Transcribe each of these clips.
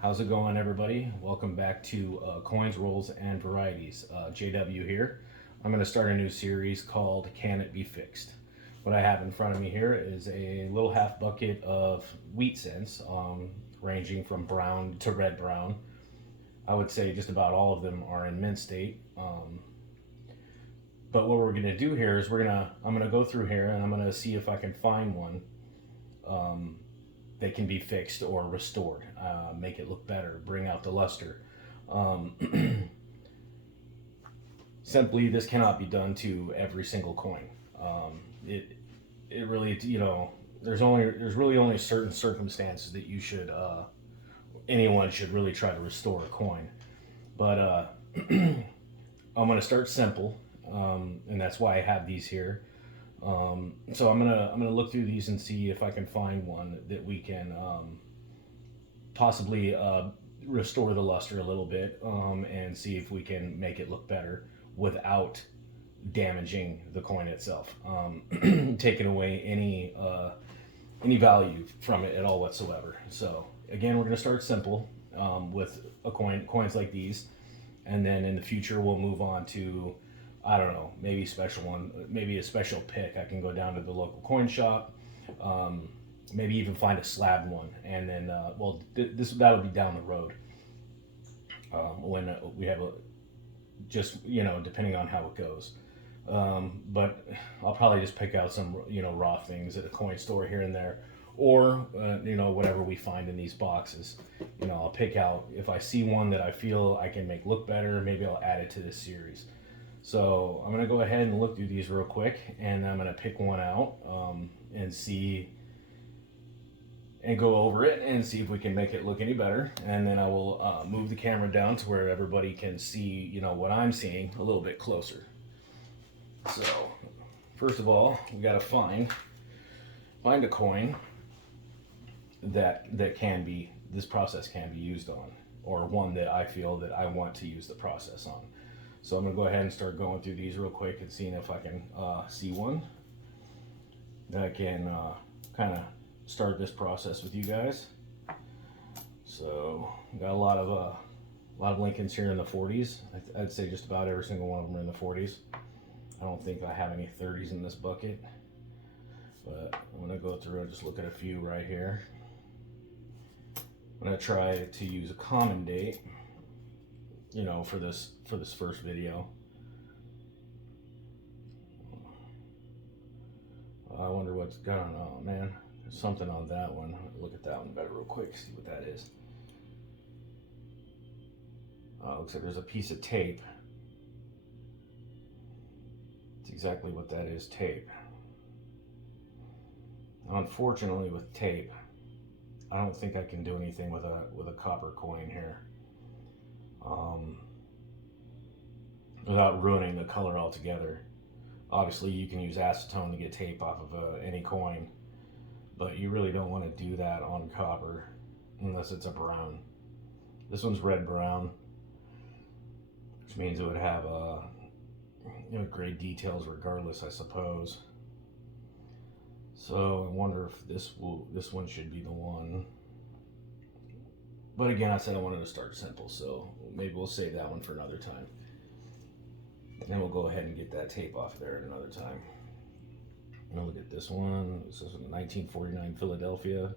How's it going, everybody? Welcome back to Coins Rolls and Varieties. JW here. I'm going to start a new series called Can It Be Fixed? What I have in front of me here is a little half bucket of wheat cents, ranging from brown to red brown. I would say just about all of them are in mint state. But what we're going to do here is I'm going to go through here and I'm going to see if I can find one that can be fixed or restored, make it look better, bring out the luster. Um, Simply, this cannot be done to every single coin. It really, there's really only certain circumstances that anyone should really try to restore a coin. But I'm going to start simple, and that's why I have these here. So I'm gonna look through these and see if I can find one that we can possibly restore the luster a little bit, and see if we can make it look better without damaging the coin itself, taking away any value from it at all whatsoever. So again, we're gonna start simple with coins like these, and then in the future we'll move on to, I don't know, maybe a special pick. I can go down to the local coin shop, maybe even find a slab one, and then that'll be down the road when we have depending on how it goes. But I'll probably just pick out some raw things at a coin store here and there, or whatever we find in these boxes. I'll pick out, if I see one that I feel I can make look better, maybe I'll add it to this series. So I'm going to go ahead and look through these real quick, and I'm going to pick one out and see and go over it and see if we can make it look any better. And then I will move the camera down to where everybody can see what I'm seeing a little bit closer. So first of all, we got to find a coin that this process can be used on, or one that I feel that I want to use the process on. So I'm going to go ahead and start going through these real quick and seeing if I can see one that can kind of start this process with you guys. So got a lot of Lincolns here in the 40s. I'd say just about every single one of them are in the 40s. I don't think I have any 30s in this bucket, but I'm going to go through and just look at a few right here. I'm going to try to use a common date, for this first video. I wonder what's going on, man. There's something on that one. Look at that one better real quick, see what that is. Looks like there's a piece of tape. It's exactly what that is, tape. Unfortunately, with tape, I don't think I can do anything with a copper coin here. Without ruining the color altogether. Obviously, you can use acetone to get tape off of any coin, but you really don't want to do that on copper unless it's a brown. This one's red brown, which means it would have great details regardless, I suppose. So I wonder if this one should be the one. But again, I said I wanted to start simple, so maybe we'll save that one for another time. And then we'll go ahead and get that tape off there at another time. Now look at this one. This is 1949 Philadelphia.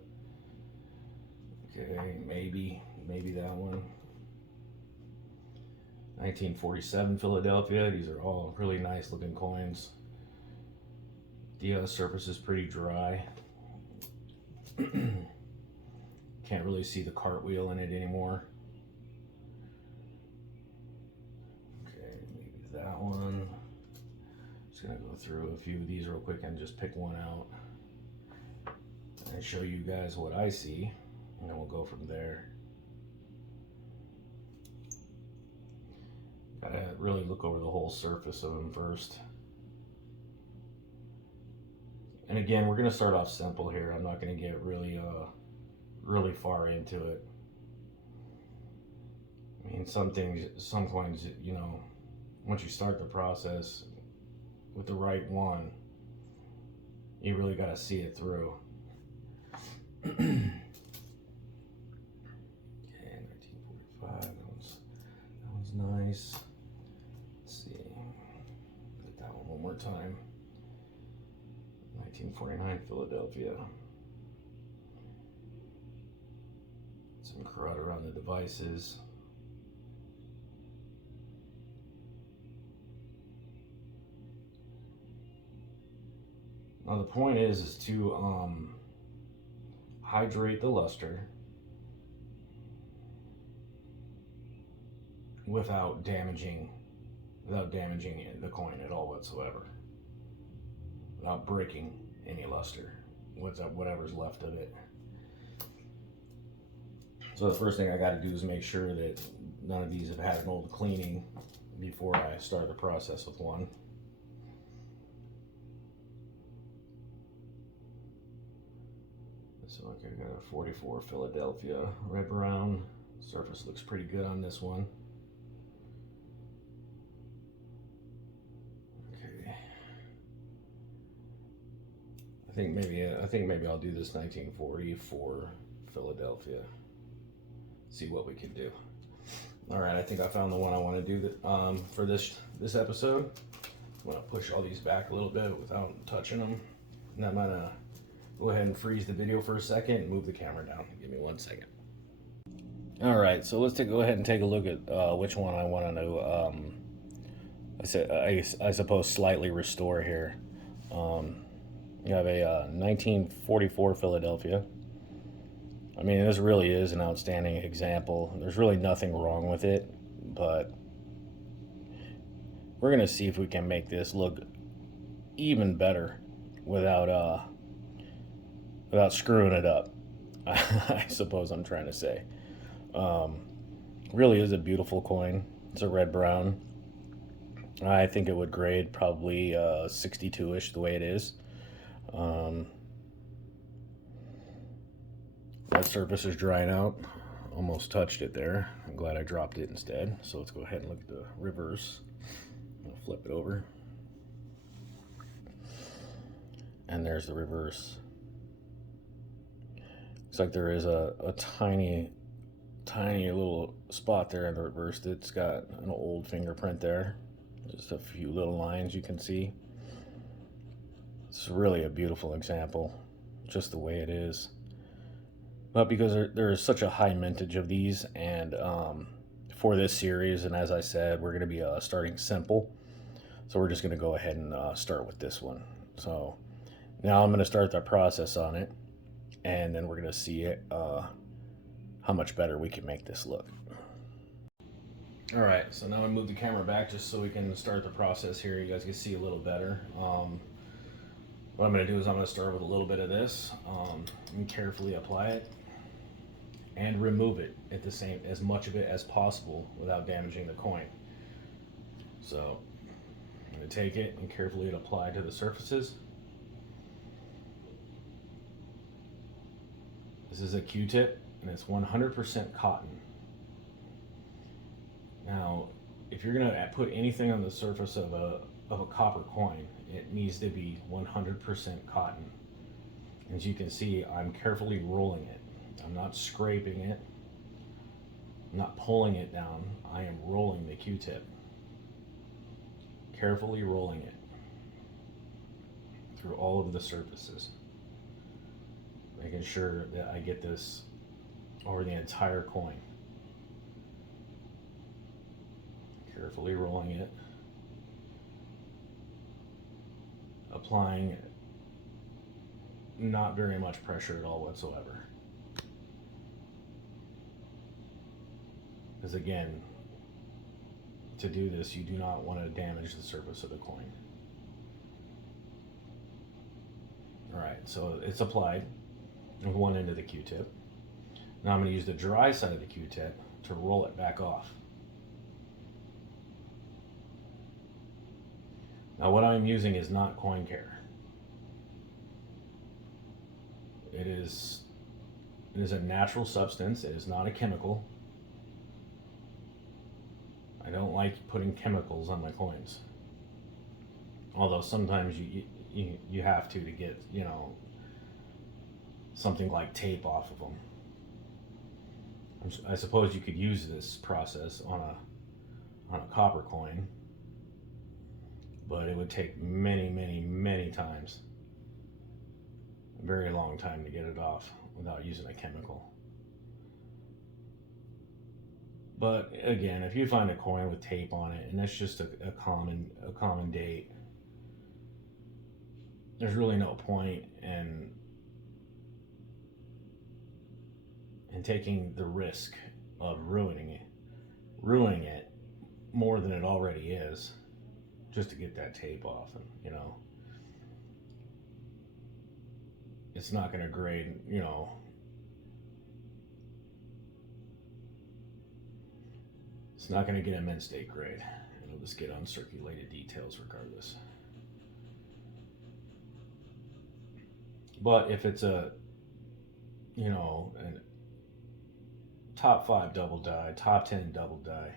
Okay, maybe that one. 1947 Philadelphia. These are all really nice looking coins. The surface is pretty dry. Can't really see the cartwheel in it anymore. That one. Just gonna go through a few of these real quick and just pick one out and show you guys what I see, and then we'll go from there. Gotta really look over the whole surface of them first. And again, we're gonna start off simple here. I'm not gonna get really far into it. I mean, some coins, once you start the process with the right one, you really got to see it through. Okay, nice. Let's see. Look at that one more time. 1949 Philadelphia. Some crud around the devices. Now the point is to hydrate the luster without damaging the coin at all whatsoever, without breaking any luster, whatever's left of it. So the first thing I got to do is make sure that none of these have had an old cleaning before I start the process with one. So okay, I got a 44 Philadelphia red brown. Surface looks pretty good on this one. Okay. I think maybe I'll do this 1944 Philadelphia. See what we can do. All right, I think I found the one I want to do for this episode. I'm gonna push all these back a little bit without touching them, and I'm gonna go ahead and freeze the video for a second and move the camera down. Give me 1 second. All right, so let's go ahead and take a look at which one I want to, I suppose, slightly restore here. You have a 1944 Philadelphia. I mean, this really is an outstanding example. There's really nothing wrong with it, but we're gonna see if we can make this look even better without screwing it up. I suppose I'm trying to say. Really is a beautiful coin. It's a red brown. I think it would grade probably 62-ish the way it is. That surface is drying out. Almost touched it there. I'm glad I dropped it instead. So let's go ahead and look at the reverse. I'm gonna flip it over. And there's the reverse. Looks like there is a tiny little spot there in the reverse that's got an old fingerprint there. Just a few little lines you can see. It's really a beautiful example, just the way it is. But because there is such a high mintage of these, and for this series, and as I said, we're going to be starting simple. So we're just going to go ahead and start with this one. So now I'm going to start the process on it, and then we're going to see how much better we can make this look. All right, so now I move the camera back just so we can start the process here. You guys can see a little better. What I'm going to do is I'm going to start with a little bit of this and carefully apply it and remove it at as much of it as possible without damaging the coin. So I'm going to take it and carefully apply to the surfaces. This is a Q-tip and it's 100% cotton. Now, if you're going to put anything on the surface of a copper coin, it needs to be 100% cotton. As you can see, I'm carefully rolling it. I'm not scraping it. I'm not pulling it down. I am rolling the Q-tip. Carefully rolling it through all of the surfaces. Making sure that I get this over the entire coin. Carefully rolling it. Applying not very much pressure at all whatsoever. Because again, to do this, you do not want to damage the surface of the coin. Alright, so it's applied with one end of the Q-tip. Now I'm going to use the dry side of the Q-tip to roll it back off. Now what I'm using is not coin care. It is a natural substance. It is not a chemical. I don't like putting chemicals on my coins. Although sometimes you have to get, you know, something like tape off of them. I suppose you could use this process on on a copper coin, but it would take many times, a very long time to get it off without using a chemical. But again, if you find a coin with tape on it and it's just a common date, there's really no point in taking the risk of ruining it more than it already is, just to get that tape off. And it's not going to grade, it's not going to get a mint state grade. It'll just get uncirculated details regardless. But if it's a top 5 double die, top 10 double die,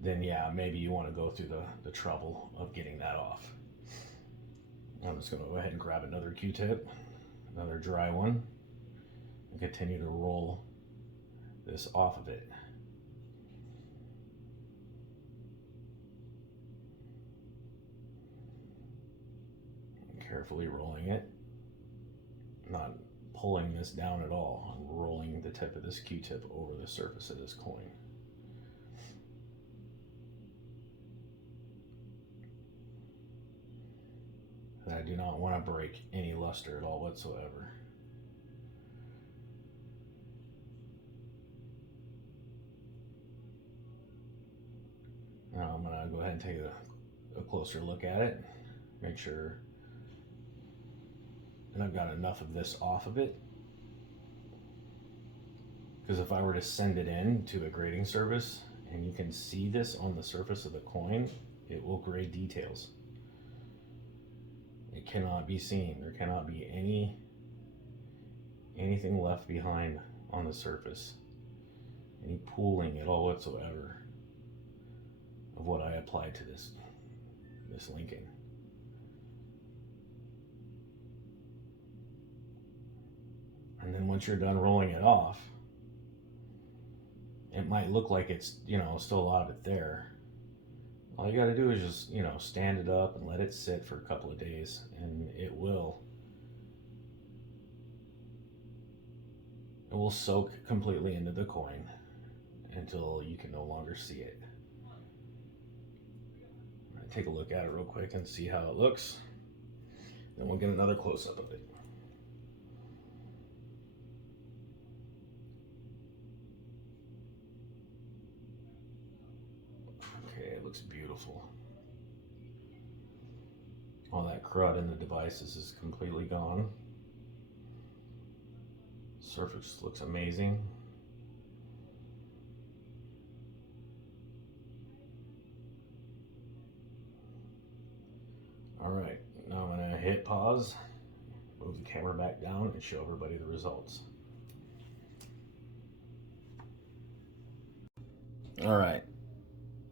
then yeah, maybe you want to go through the trouble of getting that off. I'm just going to go ahead and grab another Q-tip, another dry one, and continue to roll this off of it. Carefully rolling it, not pulling this down at all. I'm rolling the tip of this Q-tip over the surface of this coin. And I do not want to break any luster at all whatsoever. Now I'm going to go ahead and take a closer look at it, make sure and I've got enough of this off of it, because if I were to send it in to a grading service and you can see this on the surface of the coin, it will grade details. It cannot be seen. There cannot be anything left behind on the surface, any pooling at all whatsoever of what I applied to this linking. And then once you're done rolling it off, it might look like it's, still a lot of it there. All you got to do is just, stand it up and let it sit for a couple of days, and it will soak completely into the coin until you can no longer see it. I'm going to take a look at it real quick and see how it looks. Then we'll get another close-up of it. Looks beautiful. All that crud in the devices is completely gone. Surface looks amazing. Alright, now I'm going to hit pause, move the camera back down, and show everybody the results. Alright.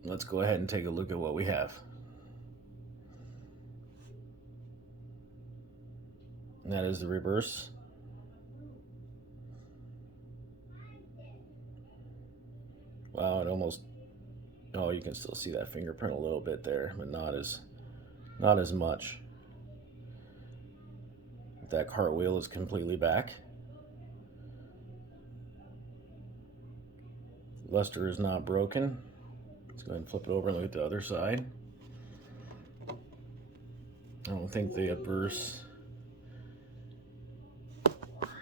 Let's go ahead and take a look at what we have. And that is the reverse. Wow, it almost, oh, you can still see that fingerprint a little bit there, but not as much. That cartwheel is completely back. Luster is not broken. Let's go ahead and flip it over and look at the other side. I don't think the obverse.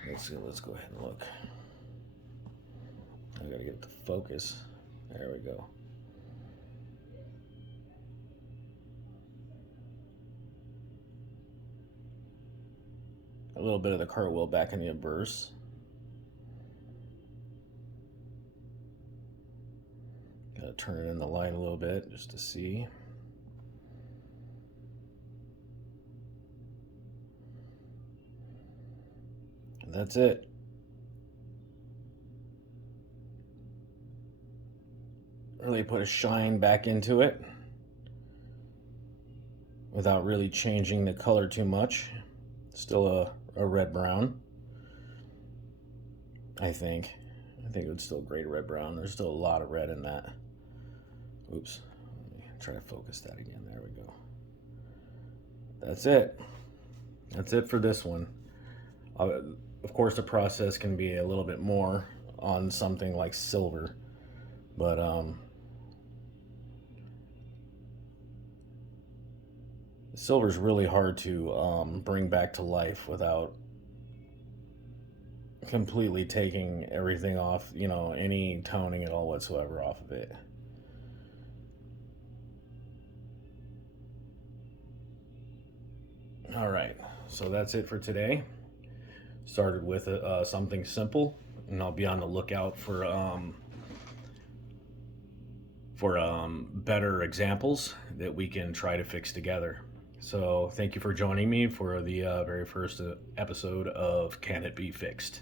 Let's go ahead and look. I gotta get the focus. There we go. A little bit of the cartwheel back in the obverse. Gotta turn it in the light a little bit just to see. And that's it. Really put a shine back into it without really changing the color too much. Still a red brown, I think. I think it would still grade red brown. There's still a lot of red in that. Oops. Let me try to focus that again. There we go. That's it. That's it for this one. Of course, the process can be a little bit more on something like silver, but silver's really hard to bring back to life without completely taking everything off, any toning at all whatsoever off of it. All right, so that's it for today. Started with something simple, and I'll be on the lookout for better examples that we can try to fix together. So thank you for joining me for the very first episode of Can It Be Fixed?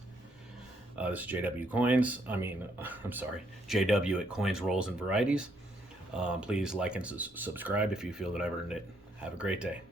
This is JW Coins. I'm sorry, JW at Coins Rolls and Varieties. Please like and subscribe if you feel that I've earned it. Have a great day.